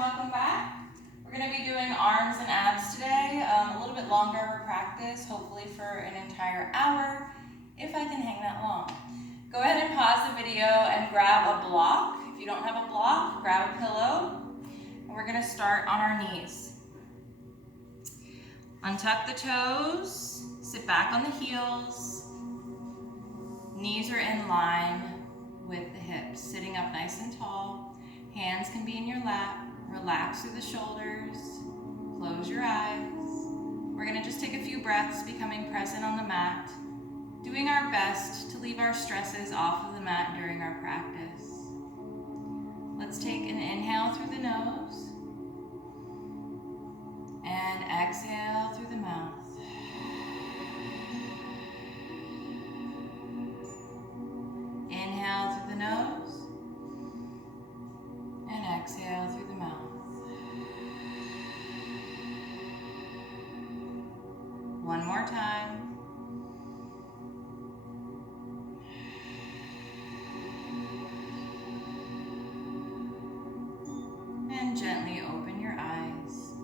welcome back. We're going to be doing arms and abs today, a little bit longer of a practice, hopefully for an entire hour, if I can hang that long. Go ahead and pause the video and grab a block. If you don't have a block, grab a pillow, and we're going to start on our knees. Untuck the toes, sit back on the heels, knees are in line with the hips, sitting up nice and tall. Hands can be in your lap. Relax through the shoulders. Close your eyes. We're going to just take a few breaths, becoming present on the mat, doing our best to leave our stresses off of the mat during our practice. Let's take an inhale through the nose and exhale through the mouth. Inhale through the nose and exhale through the mouth. One more time. And gently open your eyes.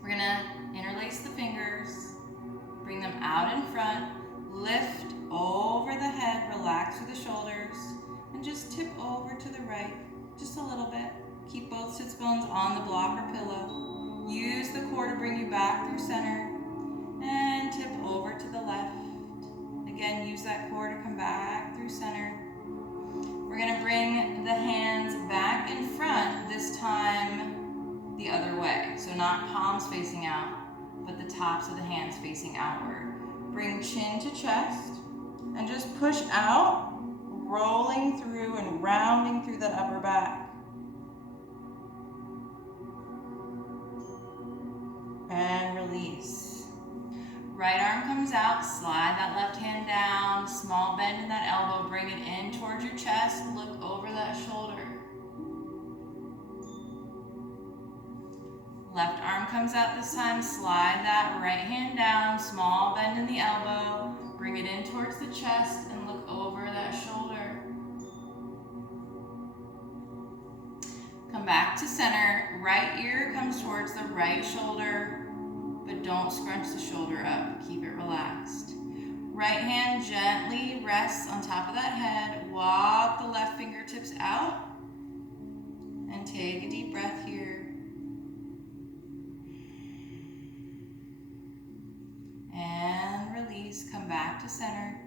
We're going to interlace the fingers, bring them out in front, lift over the head, relax through the shoulders, and just tip over to the right. Just a little bit. Keep both sits bones on the block or pillow. Use the core to bring you back through center and tip over to the left. Again, use that core to come back through center. We're going to bring the hands back in front, this time the other way. So not palms facing out, but the tops of the hands facing outward. Bring chin to chest and just push out, rolling through and rounding through that upper back. And release. Right arm comes out, slide that left hand down, small bend in that elbow, bring it in towards your chest, look over that shoulder. Left arm comes out this time, slide that right hand down, small bend in the elbow, bring it in towards the chest and look over that shoulder. Come back to center, right ear comes towards the right shoulder, but don't scrunch the shoulder up, keep it relaxed. Right hand gently rests on top of that head, walk the left fingertips out, and take a deep breath here. And release, come back to center.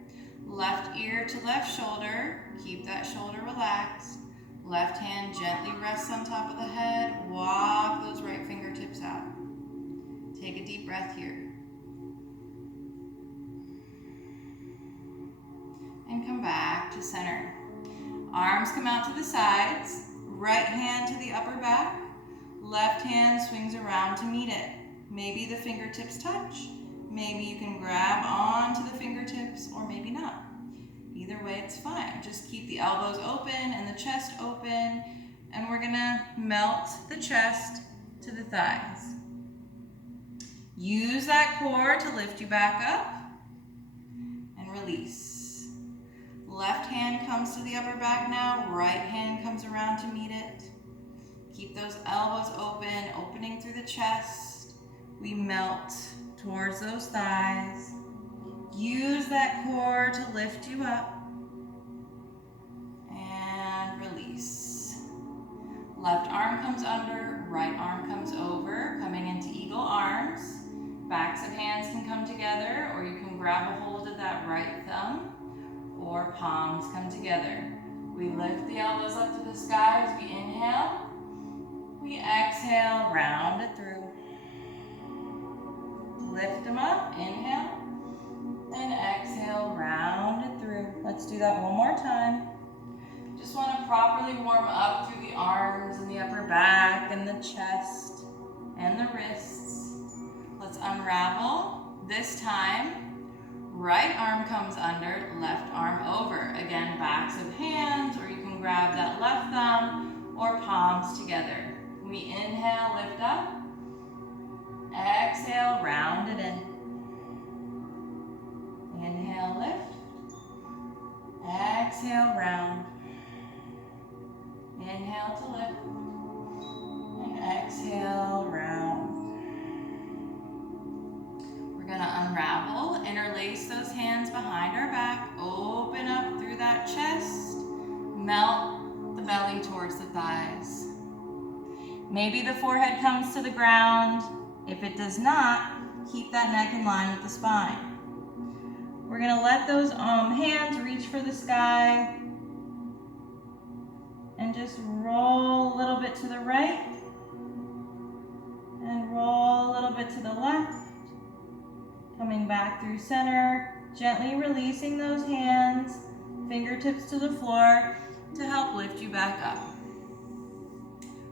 Left ear to left shoulder, keep that shoulder relaxed. Left hand gently rests on top of the head, walk those right fingertips out. Take a deep breath here. And come back to center. Arms come out to the sides, right hand to the upper back, left hand swings around to meet it. Maybe the fingertips touch. Maybe you can grab onto the fingertips or maybe not. Either way, it's fine. Just keep the elbows open and the chest open, and we're gonna melt the chest to the thighs. Use that core to lift you back up and release. Left hand comes to the upper back now, right hand comes around to meet it. Keep those elbows open, opening through the chest. We melt towards those thighs. Use that core to lift you up and release. Left arm comes under, right arm comes over, coming into eagle arms. Backs of hands can come together, or you can grab a hold of that right thumb, or palms come together. We lift the elbows up to the sky as we inhale. We exhale, round it through. Lift them up, inhale, and exhale, round it through. Let's do that one more time. Just want to properly warm up through the arms and the upper back and the chest and the wrists. Let's unravel. This time, right arm comes under, left arm over. Again, backs of hands, or you can grab that left thumb or palms together. We inhale, lift up. Exhale, round it in. Inhale, lift. Exhale, round. Inhale to lift. Maybe the forehead comes to the ground. If it does not, keep that neck in line with the spine. We're gonna let those hands reach for the sky and just roll a little bit to the right and roll a little bit to the left. Coming back through center, gently releasing those hands, fingertips to the floor to help lift you back up.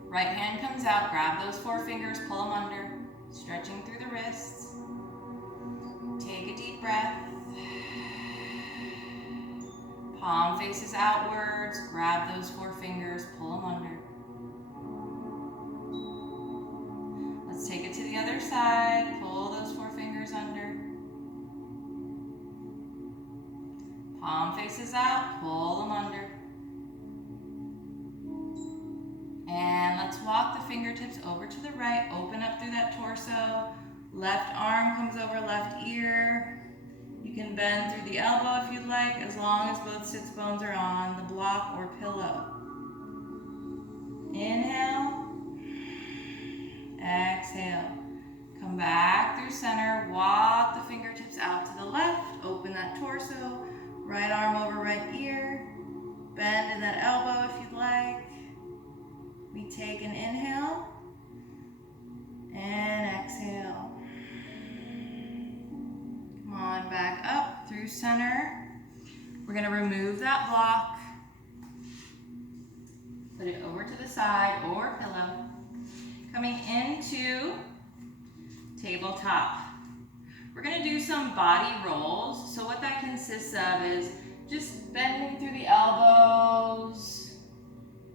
Right hand comes out, grab those four fingers, pull them under, stretching through the wrists. Take a deep breath. Palm faces outwards, grab those four fingers, pull them under. Let's take it to the other side, pull those four fingers under. Palm faces out, pull them under. And let's walk the fingertips over to the right, open up through that torso. Left arm comes over left ear. You can bend through the elbow if you'd like, as long as both sits bones are on the block or pillow. Inhale. Exhale. Come back through center, walk the fingertips out to the left, open that torso, right arm over right ear, bend in that elbow if you'd like. We take an inhale and exhale. Come on, back up through center. We're gonna remove that block, put it over to the side or pillow. Coming into tabletop. We're gonna do some body rolls. So what that consists of is just bending through the elbows,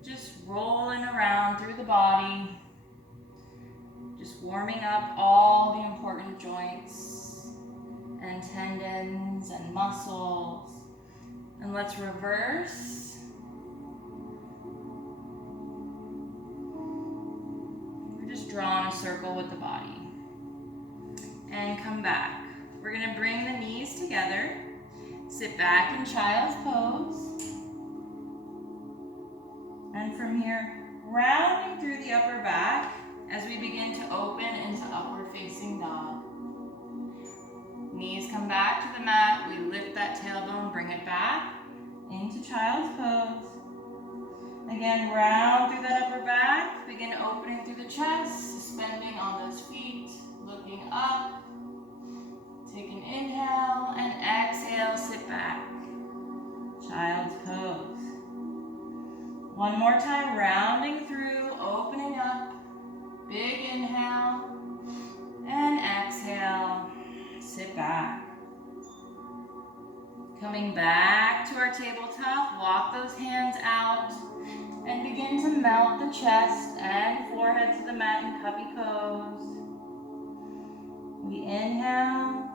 just rolling around through the body, just warming up all the important joints and tendons and muscles. And let's reverse. Just drawing a circle with the body. And come back. We're gonna bring the knees together. Sit back in child's pose. And from here, rounding through the upper back as we begin to open into upward facing dog. Knees come back to the mat. We lift that tailbone, bring it back into child's pose. Again, round through that upper back, begin opening through the chest, suspending on those feet, looking up. Take an inhale and exhale, sit back. Child's pose. One more time, rounding through, opening up. Big inhale and exhale, sit back. Coming back to our tabletop, walk those hands out. And begin to melt the chest and forehead to the mat in puppy pose. We inhale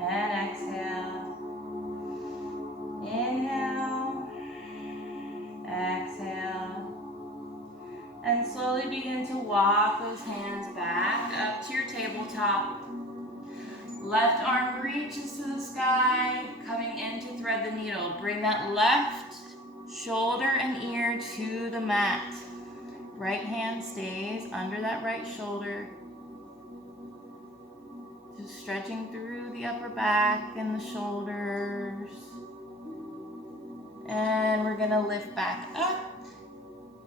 and exhale. Inhale, exhale. And slowly begin to walk those hands back up to your tabletop. Left arm reaches to the sky, coming in to thread the needle. Bring that left shoulder and ear to the mat. Right hand stays under that right shoulder. Just stretching through the upper back and the shoulders. And we're gonna lift back up.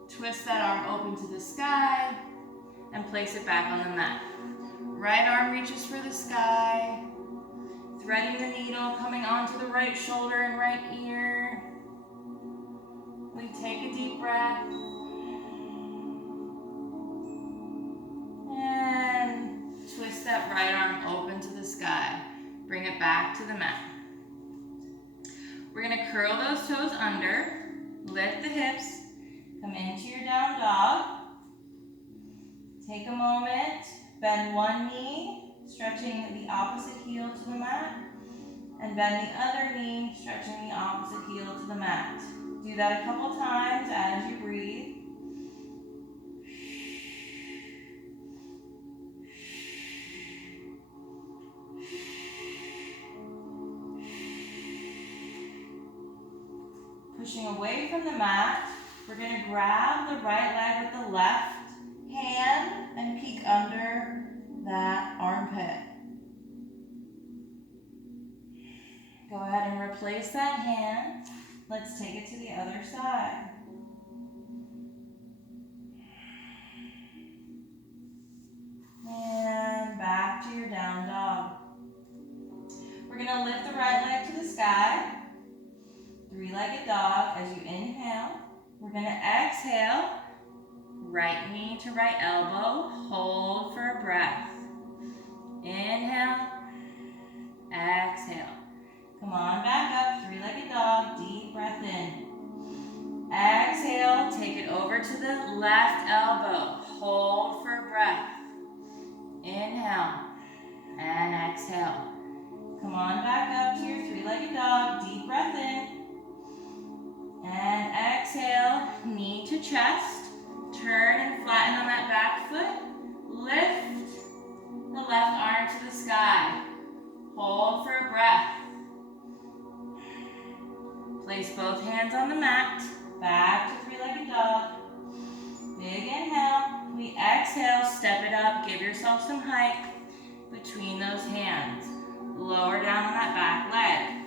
Twist that arm open to the sky and place it back on the mat. Right arm reaches for the sky. Threading the needle, coming onto the right shoulder and right ear. We take a deep breath. And twist that right arm open to the sky. Bring it back to the mat. We're gonna curl those toes under, lift the hips, come into your down dog. Take a moment, bend one knee, stretching the opposite heel to the mat, and bend the other knee, stretching the opposite heel to the mat. Do that a couple times as you breathe. Pushing away from the mat, We're gonna grab the right leg with the left hand and peek under that armpit. Go ahead and replace that hand. Let's take it to the other side. And back to your down dog. We're gonna lift the right leg to the sky. Three-legged dog as you inhale. We're gonna exhale. Right knee to right elbow. Hold for a breath. Inhale. Exhale. Come on back up. Three-legged dog. Deep breath in. Exhale. Take it over to the left elbow. Hold for a breath. Inhale and exhale. Come on back up to your three-legged dog. Deep breath in. And exhale, knee to chest. Turn and flatten on that back foot. Lift the left arm to the sky. Hold for a breath. Place both hands on the mat. Back to three-legged dog. Big inhale. We exhale, step it up. Give yourself some height between those hands. Lower down on that back leg.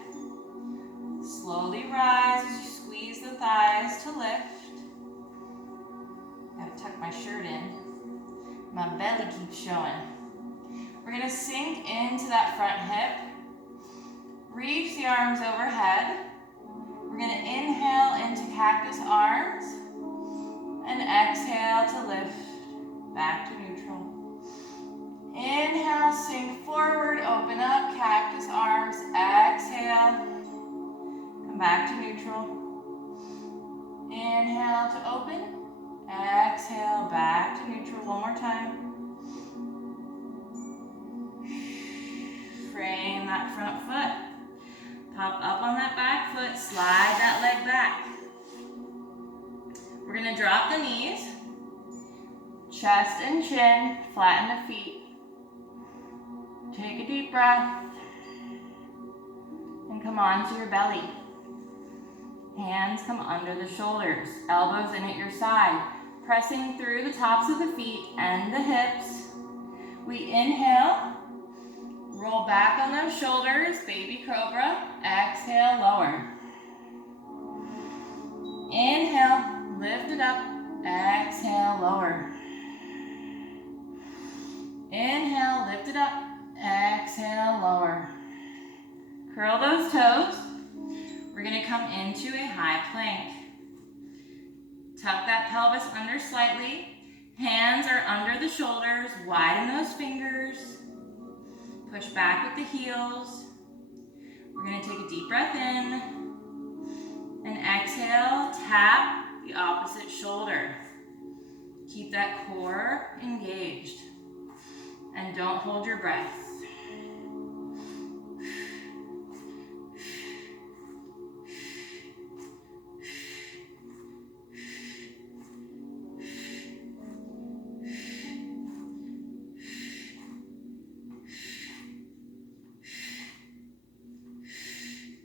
Slowly rise as you squeeze the thighs to lift. Gotta tuck my shirt in. My belly keeps showing. We're gonna sink into that front hip. Reach the arms overhead. We're gonna inhale into cactus arms and exhale to lift back to neutral. Inhale, sink forward, open up, cactus arms, exhale. Come back to neutral. Inhale to open. Exhale, back to neutral. One more time. Frame that front foot. Pop up on that back foot. Slide that leg back. We're going to drop the knees. Chest and chin. Flatten the feet. Take a deep breath. And come on to your belly. Hands come under the shoulders, elbows in at your side, pressing through the tops of the feet and the hips. We inhale, roll back on those shoulders, baby cobra. Exhale, lower. Inhale, lift it up. Exhale, lower. Inhale, lift it up. Exhale, lower. Curl those toes. We're going to come into a high plank. Tuck that pelvis under slightly. Hands are under the shoulders. Widen those fingers. Push back with the heels. We're going to take a deep breath in. And exhale, tap the opposite shoulder. Keep that core engaged. And don't hold your breath.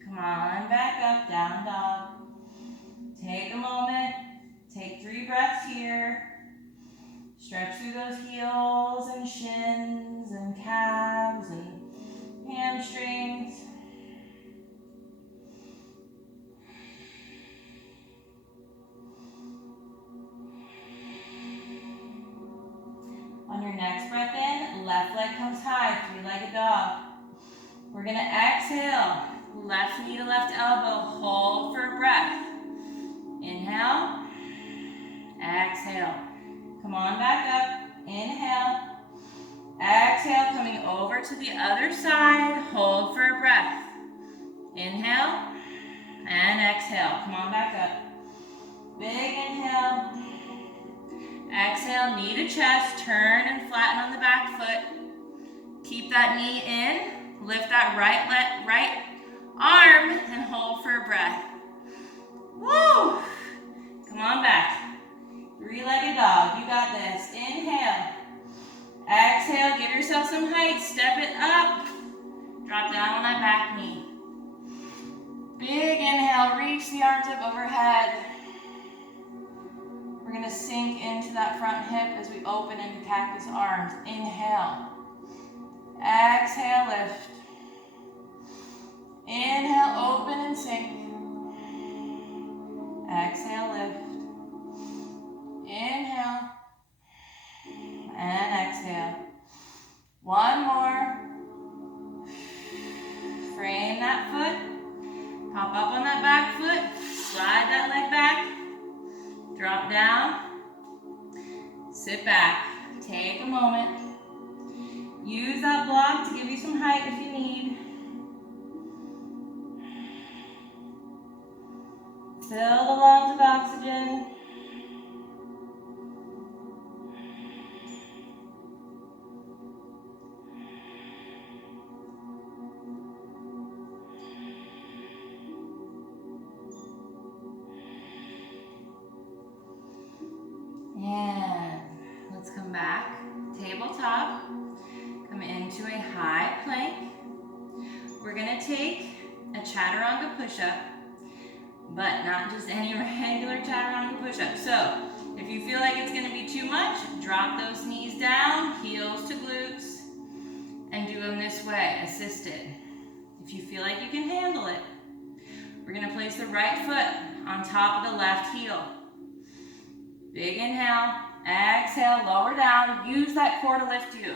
Come on, back up, down dog. Take a moment, take 3 breaths here. Stretch through those heels and shins and calves and hamstrings. On your next breath in, left leg comes high, 3-legged dog. We're gonna exhale, left knee to left elbow, hold for a breath. Inhale, exhale. Come on back up, inhale, exhale, coming over to the other side, hold for a breath. Inhale, and exhale, come on back up. Big inhale, exhale, knee to chest, turn and flatten on the back foot. Keep that knee in, lift that right arm and hold for a breath. Woo! Come on back. 3-legged dog, you got this. Inhale. Exhale, give yourself some height. Step it up. Drop down on that back knee. Big inhale, reach the arms up overhead. We're gonna sink into that front hip as we open into cactus arms. Inhale. Exhale, lift. Inhale, open and sink. Exhale, lift. Inhale. And exhale. One more. Frame that foot. Hop up on that back foot. Slide that leg back. Drop down. Sit back. Take a moment. Use that block to give you some height if you need. Fill the lungs with oxygen. And let's come back. Tabletop. Come into a high plank. We're gonna take a chaturanga push-up, but not just any regular chaturanga push-up. So if you feel like it's gonna be too much, drop those knees down, heels to glutes, and do them this way, assisted. If you feel like you can handle it, we're gonna place the right foot on top of the left heel. Big inhale, exhale, lower down. Use that core to lift you.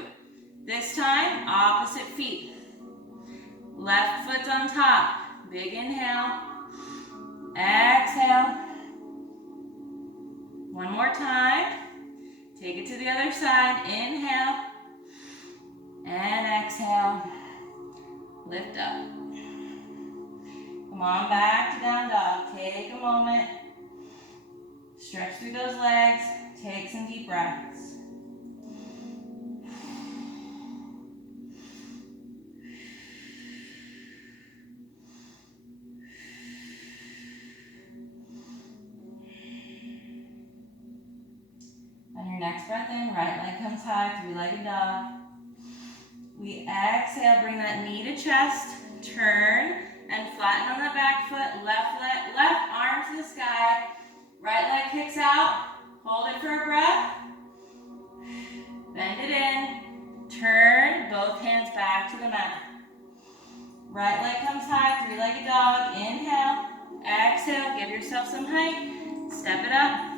This time, opposite feet. Left foot's on top. Big inhale, exhale. One more time. Take it to the other side. Inhale and exhale. Lift up. Come on back to down dog. Take a moment. Stretch through those legs. Take some deep breaths. On your next breath in, right leg comes high, three-legged dog. We exhale, bring that knee to chest, turn and flatten on the back foot, left arm to the sky, right leg kicks out, hold it for a breath, bend it in, turn, both hands back to the mat. Right leg comes high, three-legged dog, inhale, exhale, give yourself some height, step it up.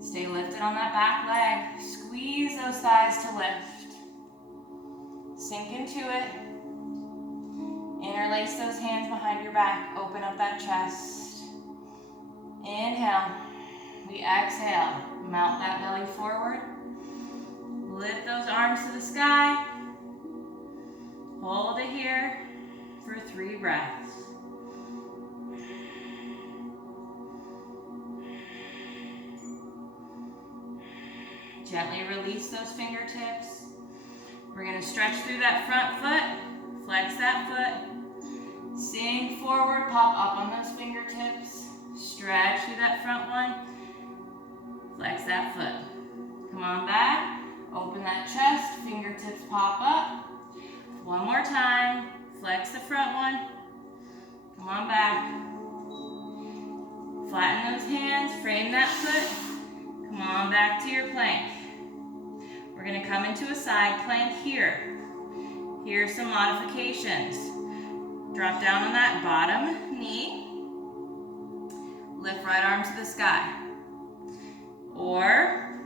Stay lifted on that back leg. Squeeze those thighs to lift. Sink into it. Interlace those hands behind your back. Open up that chest. Inhale. We exhale. Mount that belly forward. Lift those arms to the sky. Hold it here for 3 breaths. Gently release those fingertips. We're going to stretch through that front foot, flex that foot, sink forward, pop up on those fingertips, stretch through that front one, flex that foot. Come on back, open that chest, fingertips pop up. One more time, flex the front one, come on back. Flatten those hands, frame that foot. Come on back to your plank. We're going to come into a side plank here. Here's some modifications. Drop down on that bottom knee. Lift right arm to the sky. Or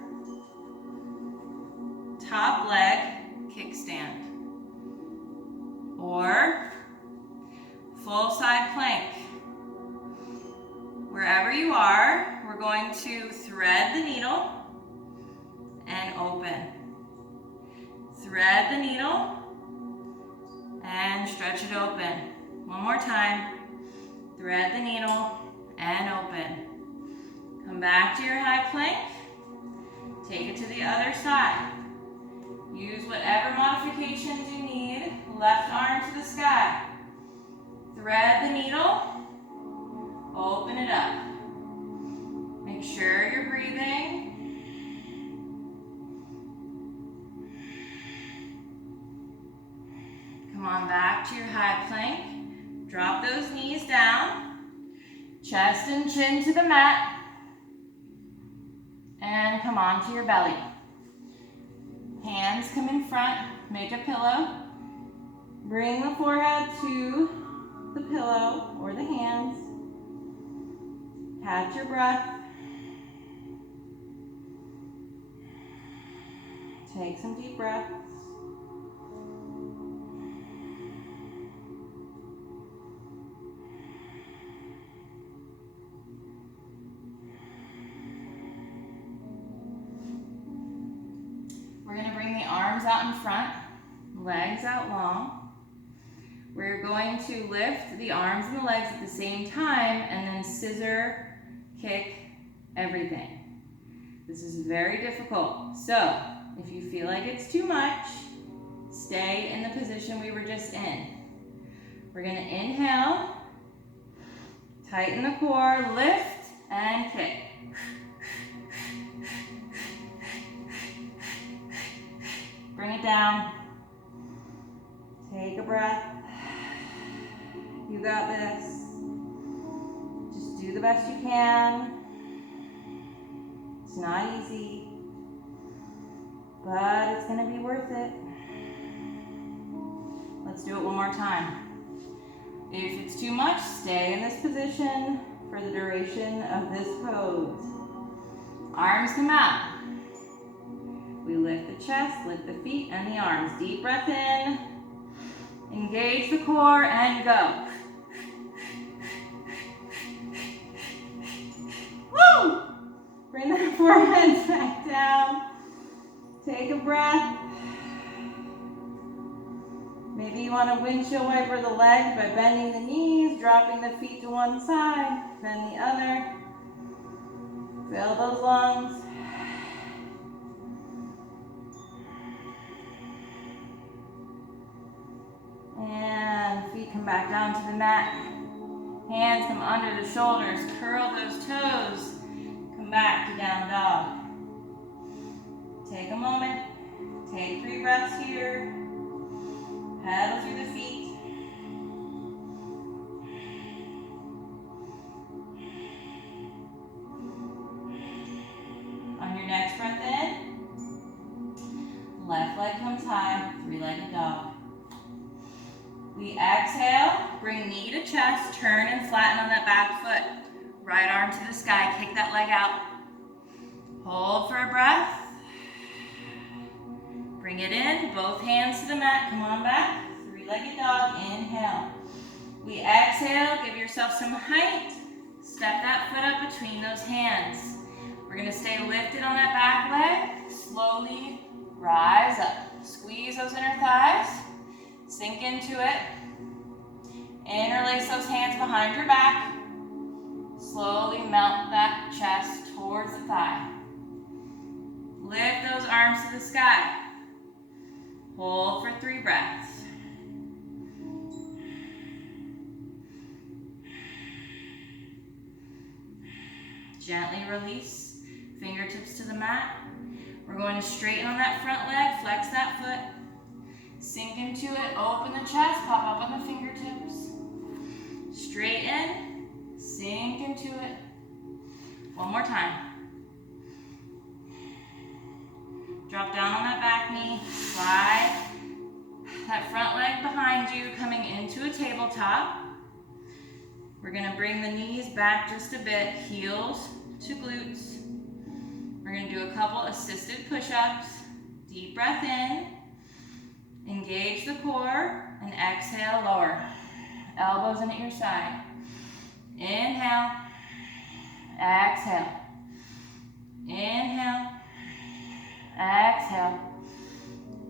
top leg kickstand. Or full side plank. Wherever you are, we're going to thread the needle and open. Thread the needle and stretch it open. One more time. Thread the needle and open. Come back to your high plank. Take it to the other side. Use whatever modifications you need. Left arm to the sky. Thread the needle. Open it up. Make sure you're breathing. Come on back to your high plank. Drop those knees down. Chest and chin to the mat. and come onto your belly. Hands come in front, make a pillow. Bring the forehead to the pillow or the hands. Catch your breath. Take some deep breaths. We're going to bring the arms out in front, legs out long. We're going to lift the arms and the legs at the same time and then scissor kick everything. This is very difficult. So, if you feel like it's too much, stay in the position we were just in. We're going to inhale, tighten the core, lift, and kick. Bring it down. Take a breath. You got this. Just do the best you can. It's not easy, but it's going to be worth it. Let's do it one more time. If it's too much, stay in this position for the duration of this pose. Arms come out. We lift the chest, lift the feet and the arms. Deep breath in. Engage the core and go. Woo! Bring the forehead back down. Take a breath. Maybe you want to windshield wiper the legs by bending the knees, dropping the feet to one side, then the other. Fill those lungs. And feet come back down to the mat. Hands come under the shoulders. Curl those toes. Come back to down dog. Take a moment. Take 3 breaths here. Pedal through the feet. On your next breath in, left leg comes high, 3-legged dog. We exhale, bring knee to chest, turn and flatten on that back foot. Right arm to the sky, kick that leg out. Hold for a breath. Bring it in, both hands to the mat, come on back. 3-legged dog, inhale. We exhale, give yourself some height. Step that foot up between those hands. We're gonna stay lifted on that back leg. Slowly rise up. Squeeze those inner thighs. Sink into it. Interlace those hands behind your back. Slowly melt that chest towards the thigh. Lift those arms to the sky. Hold for 3 breaths. Gently release, fingertips to the mat. We're going to straighten on that front leg, flex that foot. Sink into it, open the chest, pop up on the fingertips. Straighten, sink into it. One more time. Drop down on that back knee, slide that front leg behind you, coming into a tabletop. We're gonna bring the knees back just a bit, heels to glutes. We're gonna do a couple assisted push-ups. Deep breath in. Engage the core and exhale, lower. Elbows in at your side. Inhale, exhale. Inhale, exhale.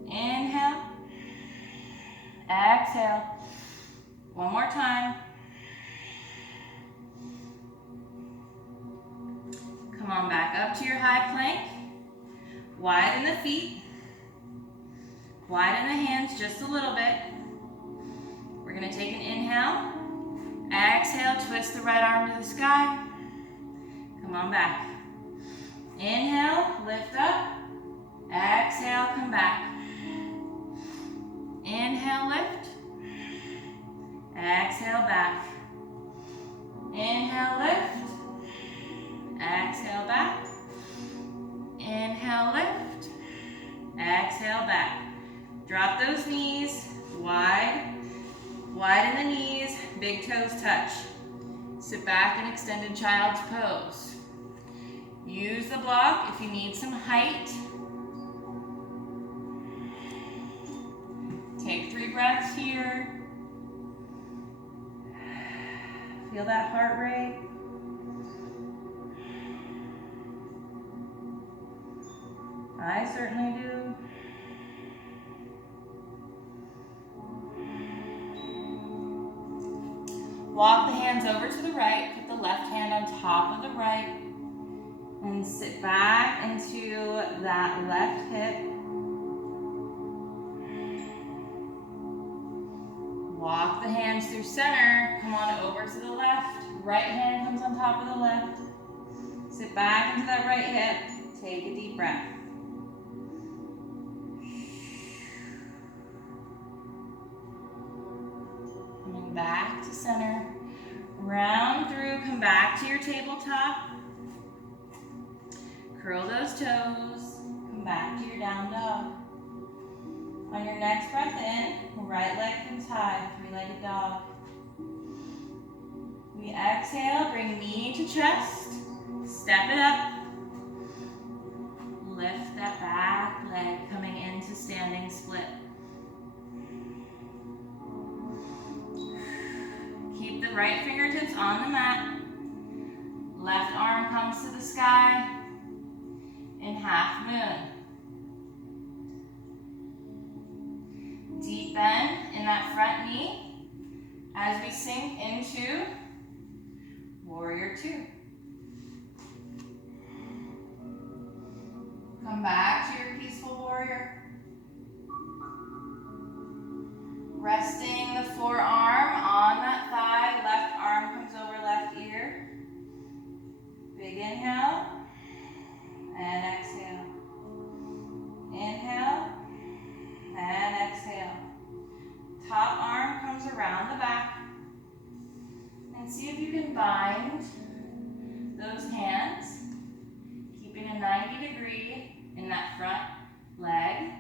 Inhale, exhale. One more time. Come on back up to your high plank. Widen the feet. Widen the hands just a little bit. We're going to take an inhale. Exhale, twist the right arm to the sky. Come on back. Inhale, lift up. Exhale, come back. Inhale, lift. Exhale, back. Inhale, lift. Exhale, back. Inhale, lift. Exhale, back. Drop those knees wide. Widen the knees, big toes touch. Sit back in extended child's pose. Use the block if you need some height. Take 3 breaths here. Feel that heart rate. I certainly do. Walk the hands over to the right, put the left hand on top of the right, and sit back into that left hip. Walk the hands through center, come on over to the left. Right hand comes on top of the left. Sit back into that right hip, take a deep breath. Coming back to center. Round through, come back to your tabletop. Curl those toes, come back to your down dog. On your next breath in, right leg comes high, 3-legged dog. We exhale, bring knee to chest, step it up. Lift that back leg coming into standing split. Keep the right fingertips on the mat. Left arm comes to the sky in half moon. Deep bend in that front knee as we sink into Warrior 2. Come back to your peaceful warrior. Resting the forearm on that thigh, left arm comes over left ear. Big inhale and exhale. Inhale and exhale. Top arm comes around the back. And see if you can bind those hands, keeping a 90-degree in that front leg.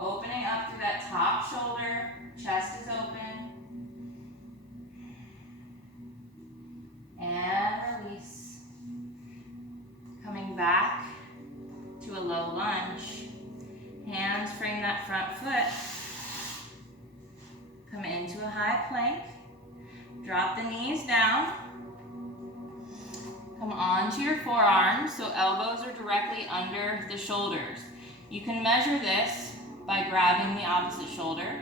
Opening up through that top shoulder, chest is open. And release. Coming back to a low lunge. Hands frame that front foot. Come into a high plank. Drop the knees down. Come onto your forearms so elbows are directly under the shoulders. You can measure this by grabbing the opposite shoulder.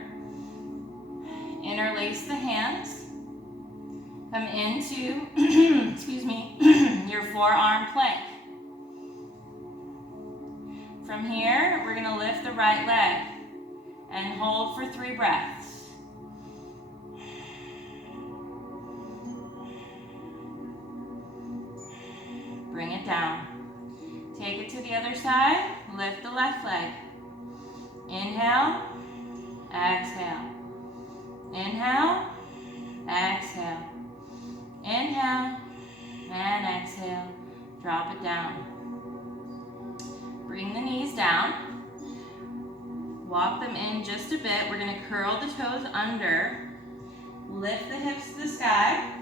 Interlace the hands. Come into, excuse me, your forearm plank. From here, we're gonna lift the right leg and hold for 3 breaths. Bring it down. Take it to the other side, lift the left leg. Inhale, exhale. Inhale, exhale. Inhale, and exhale. Drop it down. Bring the knees down. Walk them in just a bit. We're going to curl the toes under. Lift the hips to the sky.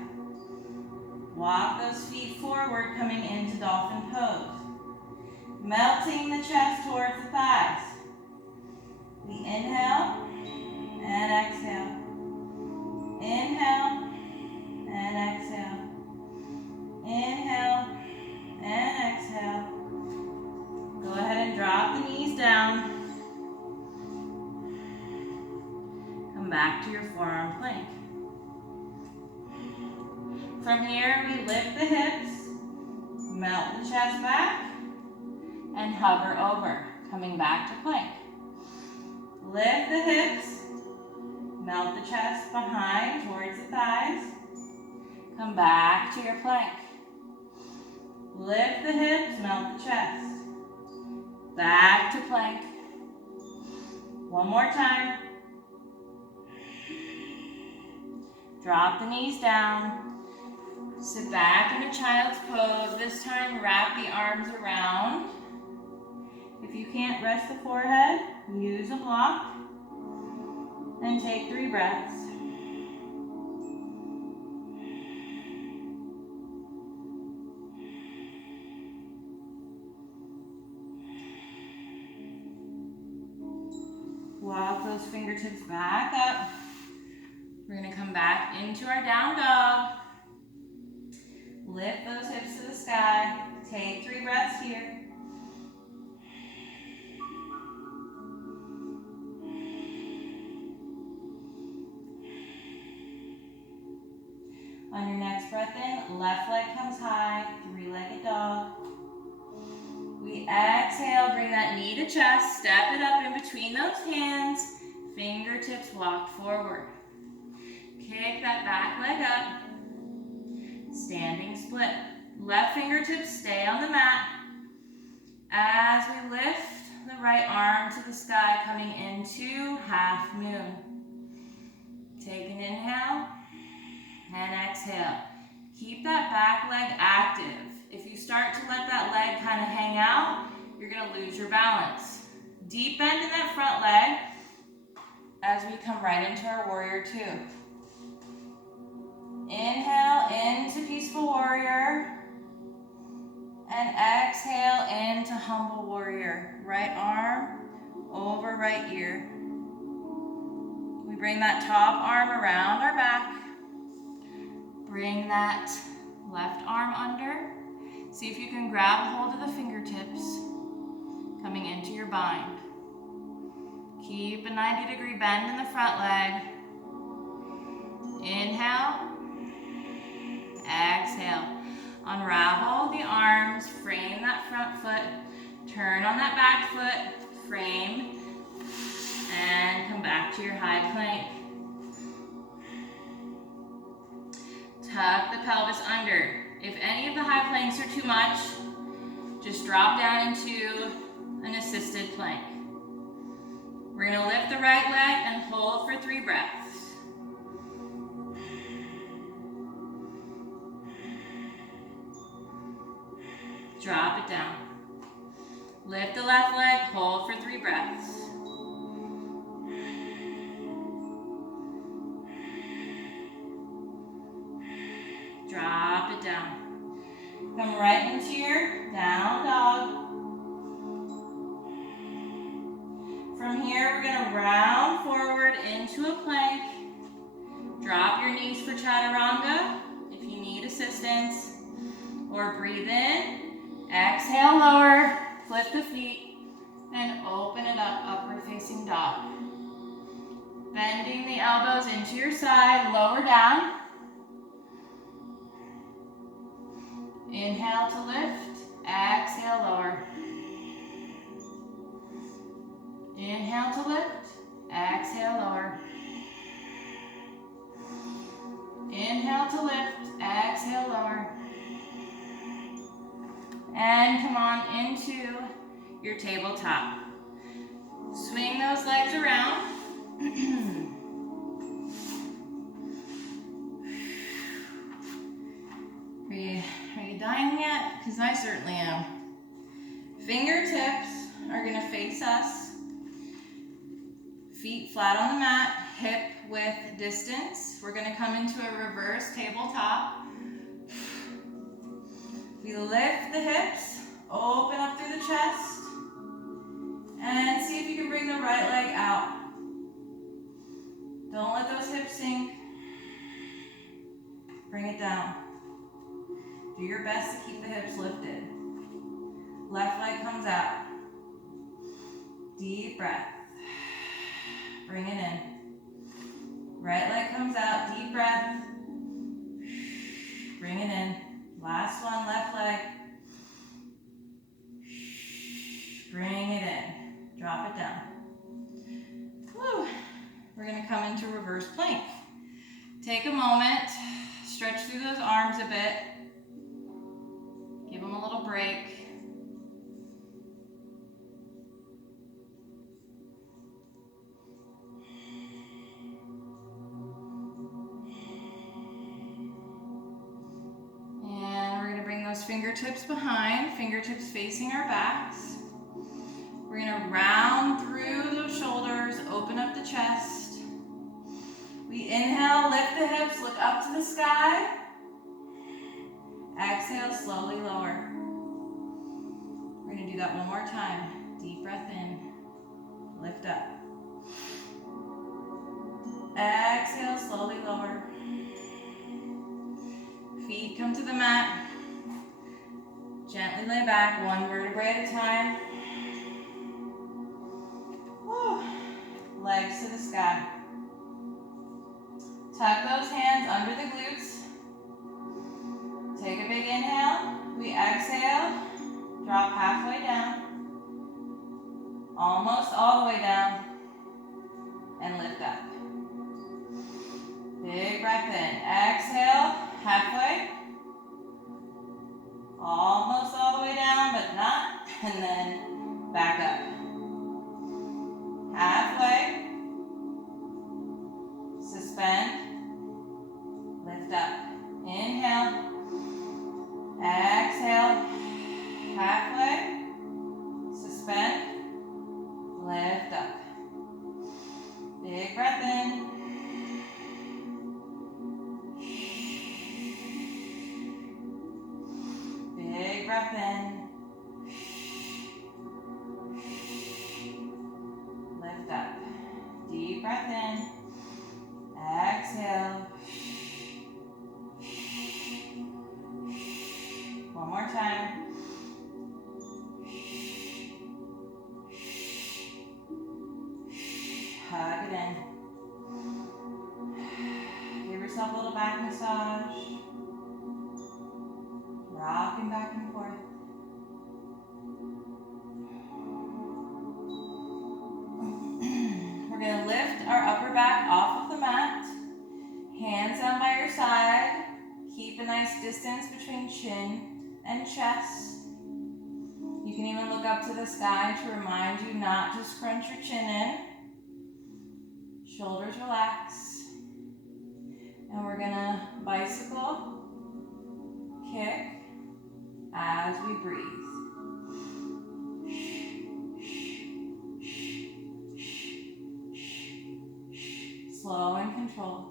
Walk those feet forward, coming into dolphin pose. Melting the chest towards the thighs. We inhale and exhale. Inhale and exhale. Inhale and exhale. Go ahead and drop the knees down. Come back to your forearm plank. From here, we lift the hips, melt the chest back, and hover over, coming back to plank. Lift the hips, melt the chest behind towards the thighs, come back to your plank. Lift the hips, melt the chest, back to plank. One more time. Drop the knees down. Sit back in a child's pose. This time, wrap the arms around can't rest the forehead, use a block. And take 3 breaths. Walk those fingertips back up. We're going to come back into our down dog. Lift those hips to the sky. Take 3 breaths here. On your next breath in, left leg comes high, 3-legged dog. We exhale, bring that knee to chest, step it up in between those hands, fingertips walk forward. Kick that back leg up, standing split. Left fingertips stay on the mat. As we lift the right arm to the sky, coming into half moon. Take an inhale and exhale. Keep that back leg active. If you start to let that leg kind of hang out, you're going to lose your balance. Deep bend in that front leg as we come right into our warrior 2. Inhale into peaceful warrior. And exhale into humble warrior. Right arm over right ear. We bring that top arm around our back. Bring that left arm under. See if you can grab hold of the fingertips coming into your bind. Keep a 90-degree bend in the front leg. Inhale. Exhale. Unravel the arms, frame that front foot, turn on that back foot, frame, and come back to your high plank. Tuck the pelvis under. If any of the high planks are too much, just drop down into an assisted plank. We're going to lift the right leg and hold for 3 breaths. Drop it down. Lift the left leg, hold for 3 breaths. Drop it down. Come right into your down dog. From here, we're going to round forward into a plank. Drop your knees for chaturanga if you need assistance. Or breathe in. Exhale, lower, flip the feet, and open it up, upward facing dog. Bending the elbows into your side, lower down. Inhale to lift, exhale, lower. Inhale to lift, exhale, lower. Inhale to lift, exhale, lower. And come on into your tabletop. Swing those legs around. Are you dying yet? Because I certainly am. Fingertips are going to face us. Feet flat on the mat, hip width distance. We're going to come into a reverse tabletop. We lift the hips, open up through the chest, and see if you can bring the right leg out. Don't let those hips sink. Bring it down. Do your best to keep the hips lifted. Left leg comes out. Deep breath. Bring it in. Right leg comes out. Deep breath. Bring it in. Last one, left leg. Bring it in. Drop it down. Woo. We're going to come into reverse plank. Take a moment. Stretch through those arms a bit. Give them a little break. Fingertips behind, fingertips facing our backs. We're going up to the sky. Exhale, slowly lower. We're going to do that one more time. Deep breath in. Lift up. Exhale, slowly lower. Feet come to the mat. Gently lay back, one vertebrae at a time. Woo. Legs to the sky. Tuck those hands under the glutes. Take a big inhale. We exhale. Drop halfway down. Almost all the way down. And lift up. Big breath in. Exhale. Halfway. Almost all the way down, but not. And then back up. Halfway. Suspend. Lift up. Inhale. Exhale. Halfway. Suspend. Lift up. Big breath in. Big breath in. Lift up. Deep breath in. Exhale. One more time. Hug it in. Give yourself a little back massage. Rocking back and forth. We're going to lift our upper back off of the mat. Hands down by your side. Keep a nice distance between chin and chest. You can even look up to the sky to remind you not to scrunch your chin in. Shoulders relax. And we're going to bicycle, kick, as we breathe. Slow and controlled.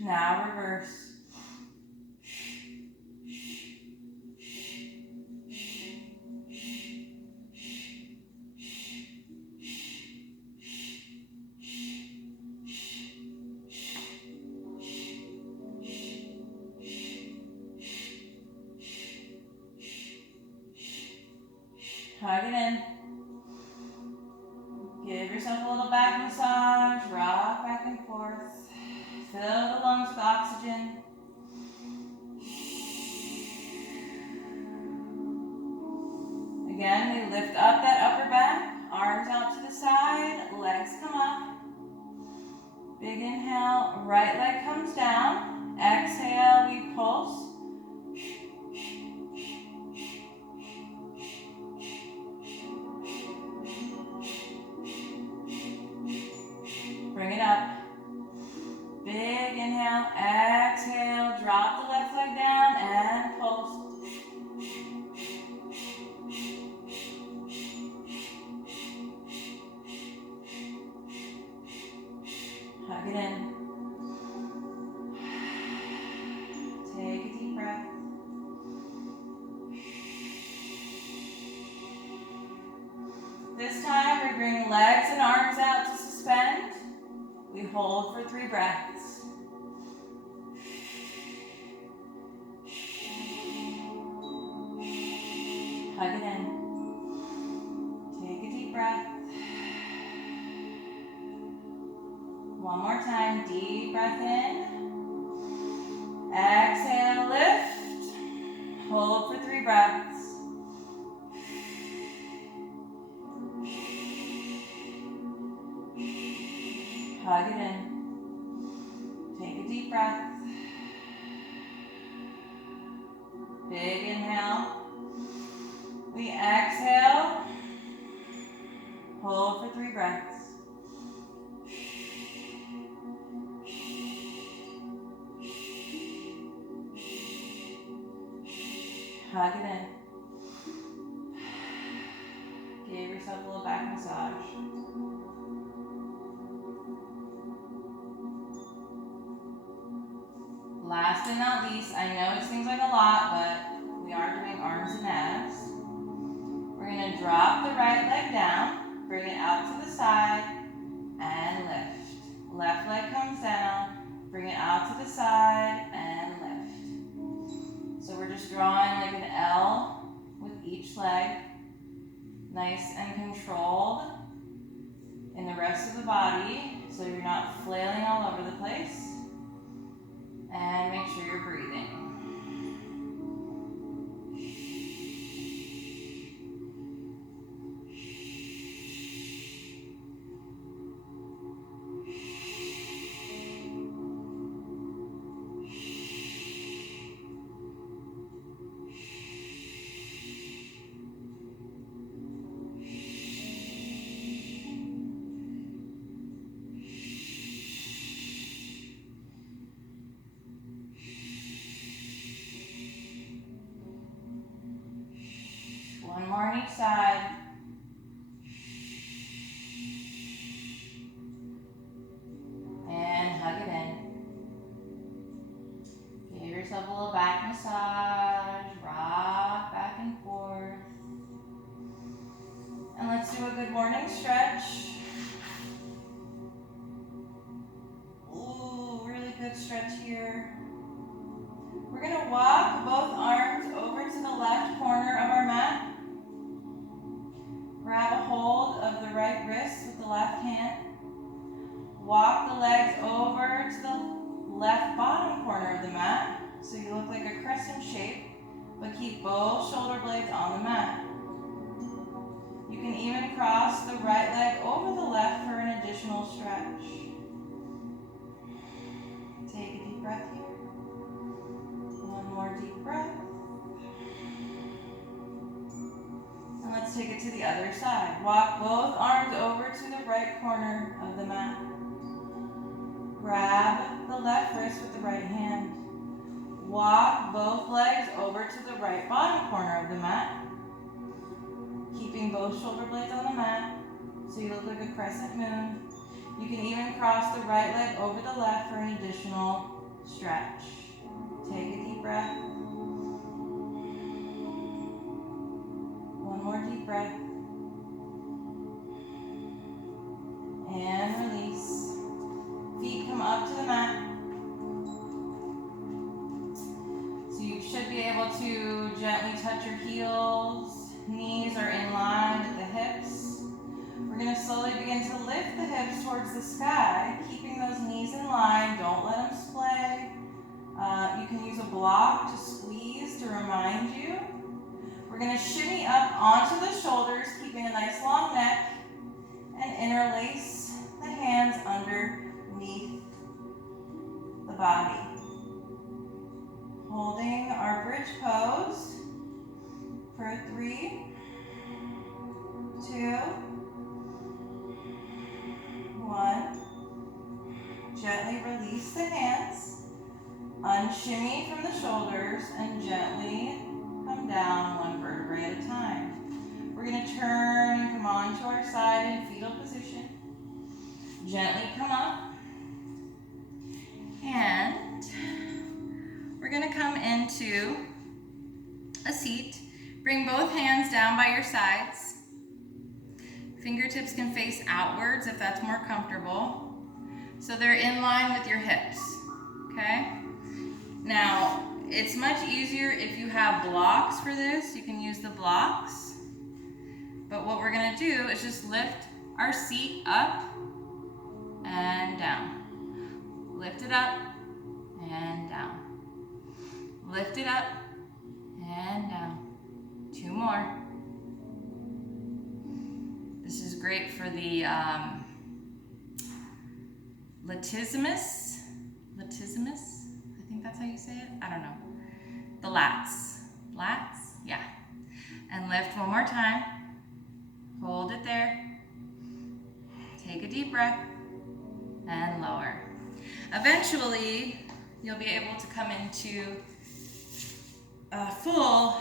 Now reverse. Hug it in. Give yourself a little back massage. Rock back and forth. Fill the lungs with oxygen. Again, we lift up that upper back. Arms out to the side. Legs come up. Big inhale. Right leg comes down. Exhale, we pulse. Bring it up. Big inhale, exhale, drop the left leg down and pulse. Hug it in. Take a deep breath. This time we bring legs and arms out to suspend. We hold for 3 breaths. Hug it in. Take a deep breath. One more time. Deep breath in. Exhale, lift. Hold for 3 breaths. Hug it in. Take a deep breath. Big inhale. We exhale. Hold for 3 breaths. hug it in. Give yourself a little back massage. Last but not least, I know it seems like a lot, but we are doing arms and abs. We're going to drop the right leg down, bring it out to the side, and lift. Left leg comes down, bring it out to the side, and lift. So we're just drawing like an L with each leg, nice and controlled in the rest of the body, so you're not flailing all over the place. And make sure you're breathing. One more on each side. And hug it in. Give yourself a little back massage. Rock back and forth. And let's do a good morning stretch. Ooh, really good stretch here. We're going to walk both arms over to the left corner of our mat. Grab a hold of the right wrist with the left hand. Walk the legs over to the left bottom corner of the mat so you look like a crescent shape, but keep both shoulder blades on the mat. You can even cross the right leg over the left for an additional stretch. Take a deep breath here. One more deep breath. And let's take it to the other side. Walk both arms over to the right corner of the mat. Grab the left wrist with the right hand. Walk both legs over to the right bottom corner of the mat. Keeping both shoulder blades on the mat so you look like a crescent moon. You can even cross the right leg over the left for an additional stretch. Take a deep breath. One more deep breath. And release. Feet come up to the mat. So you should be able to gently touch your heels. Knees are in line with the hips. We're going to slowly begin to lift the hips towards the sky, keeping those knees in line. Don't let them splay. You can use a block to squeeze to remind you. We're going to shimmy up onto the shoulders, keeping a nice long neck, and interlace the hands underneath the body. Holding our bridge pose for 3, 2, 1. Gently release the hands. Unshimmy from the shoulders and gently come down one vertebrae at a time. We're going to turn and come on to our side in fetal position. Gently come up. And we're going to come into a seat. Bring both hands down by your sides. Fingertips can face outwards if that's more comfortable. So they're in line with your hips, okay? Now, it's much easier if you have blocks for this. You can use the blocks. But what we're gonna do is just lift our seat up and down. Lift it up and down. Lift it up and down. 2 more. This is great for the latissimus. Latissimus? I think that's how you say it. I don't know. The lats. Lats? Yeah. And lift one more time. Hold it there. Take a deep breath and lower. Eventually, you'll be able to come into a full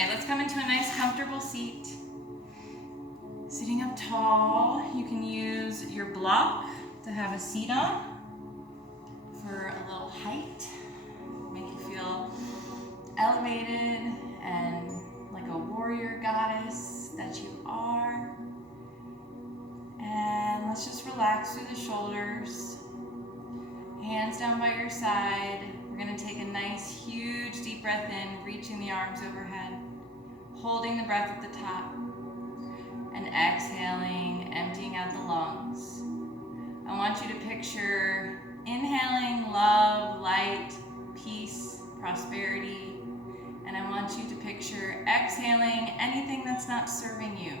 Anyway, let's come into a nice comfortable seat. Sitting up tall, you can use your block to have a seat on for a little height. Make you feel elevated and like a warrior goddess that you are. And let's just relax through the shoulders. Hands down by your side. We're going to take a nice, huge, deep breath in, reaching the arms overhead, holding the breath at the top, and exhaling, emptying out the lungs. I want you to picture inhaling love, light, peace, prosperity, and I want you to picture exhaling anything that's not serving you.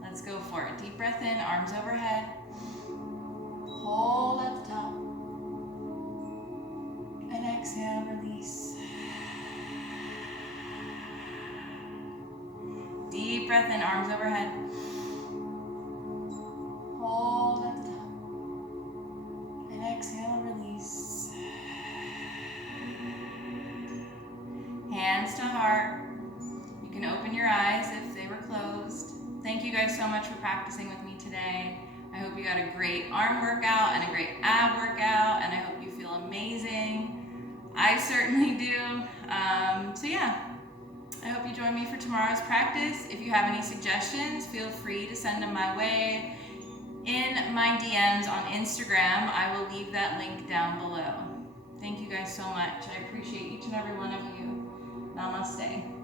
Let's go for it. Deep breath in, arms overhead. Hold at the top. And exhale, release. Deep breath in, arms overhead. Hold at the top. And exhale, release. Hands to heart. You can open your eyes if they were closed. Thank you guys so much for practicing with me today. I hope you got a great arm workout and a great ab workout, and I hope you feel amazing. I certainly do. So yeah, I hope you join me for tomorrow's practice. If you have any suggestions, feel free to send them my way in my DMs on Instagram. I will leave that link down below. Thank you guys so much. I appreciate each and every one of you. Namaste.